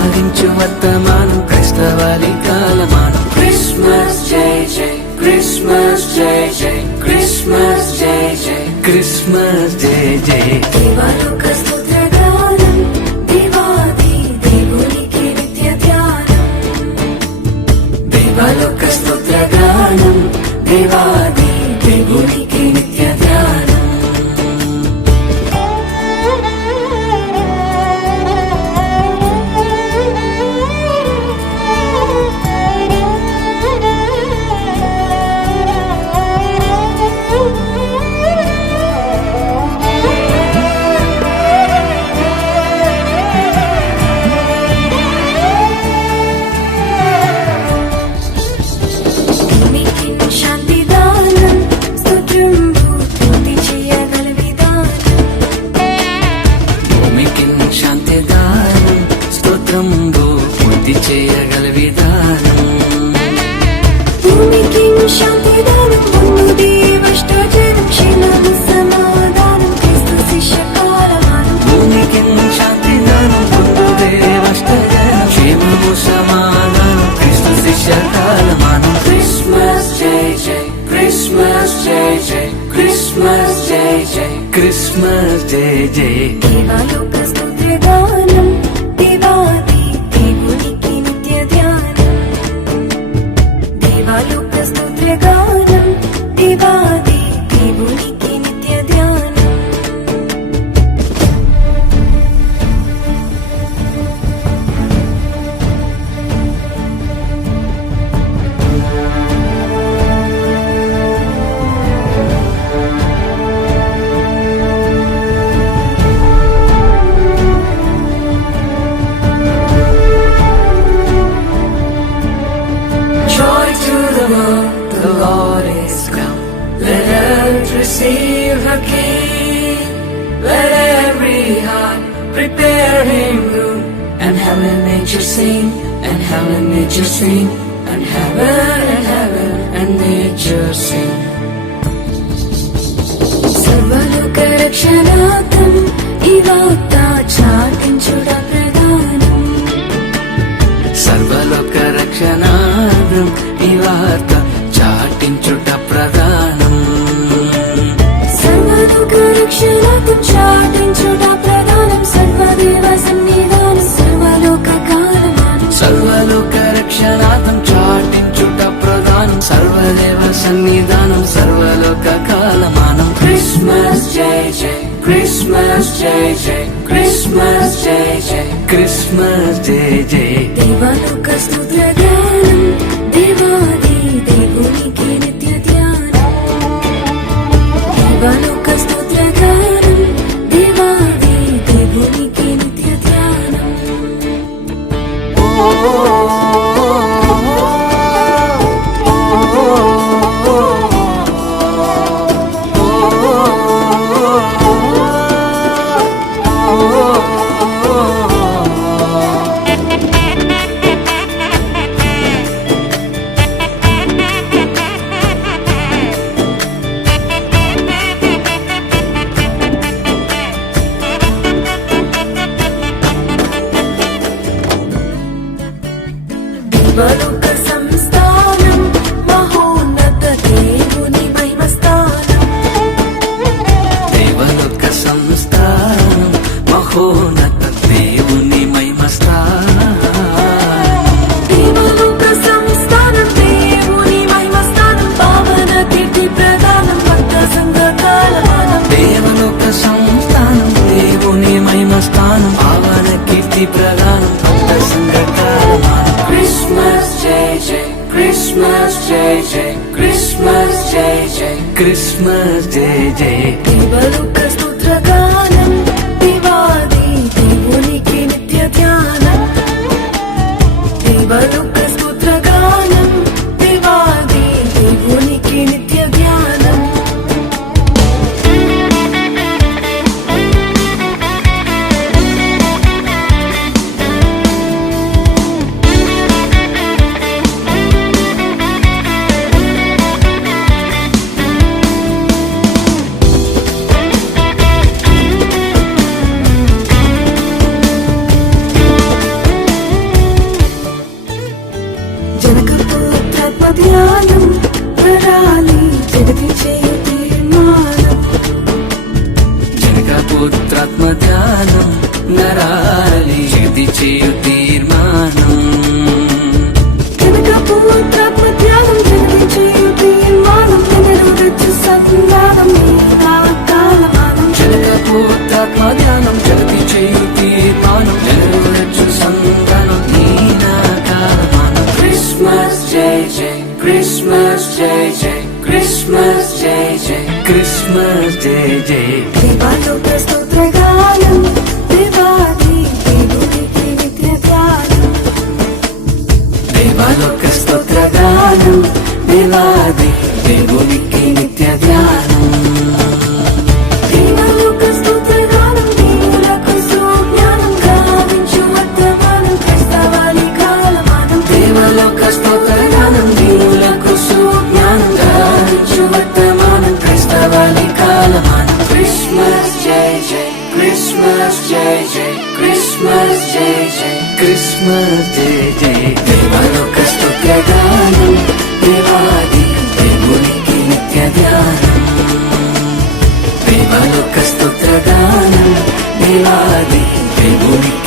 ఆడించు వర్తమానం క్రైస్తవాలి కాలమానం. క్రిస్మస్ జై జై క్రిస్మస్ జై జై క్రిస్మస్ జై జై. క్రిస్మస్ జై జై. జై జయ జయ him room. And heaven nature sing, and heaven nature sing, and heaven and heaven and nature sing. సర్వలోక రక్షణార్థం ఈ వార్త చాటించుట ప్రధానం సర్వలోక రక్షణార్థం ఈ వార్త సన్నిధానం సర్వలోక కాలమానం. క్రిస్మస్ జై జై క్రిస్మస్ జై జై క్రిస్మస్ జై జై. క్రిస్మస్ జై జై. దేవాలోక స్తోత్ర ధ్యానం దేవాది దేవునికి నిత్య ధ్యానం. దేవాలోక స్తోత్ర గానం దేవాది దేవునికి నిత్య ధ్యానం. దేవలోక జై జయ జై జై తిరిగి చేయి దేవాలోక స్తోత్రగానం దేవాది దేవునికి నిత్య ధ్యానం స్తోత్రగానం దేవులకు సుజ్ఞానం గావించు వర్తమానం క్రైస్తవాని కాలమా Bin Laden, bem bonito.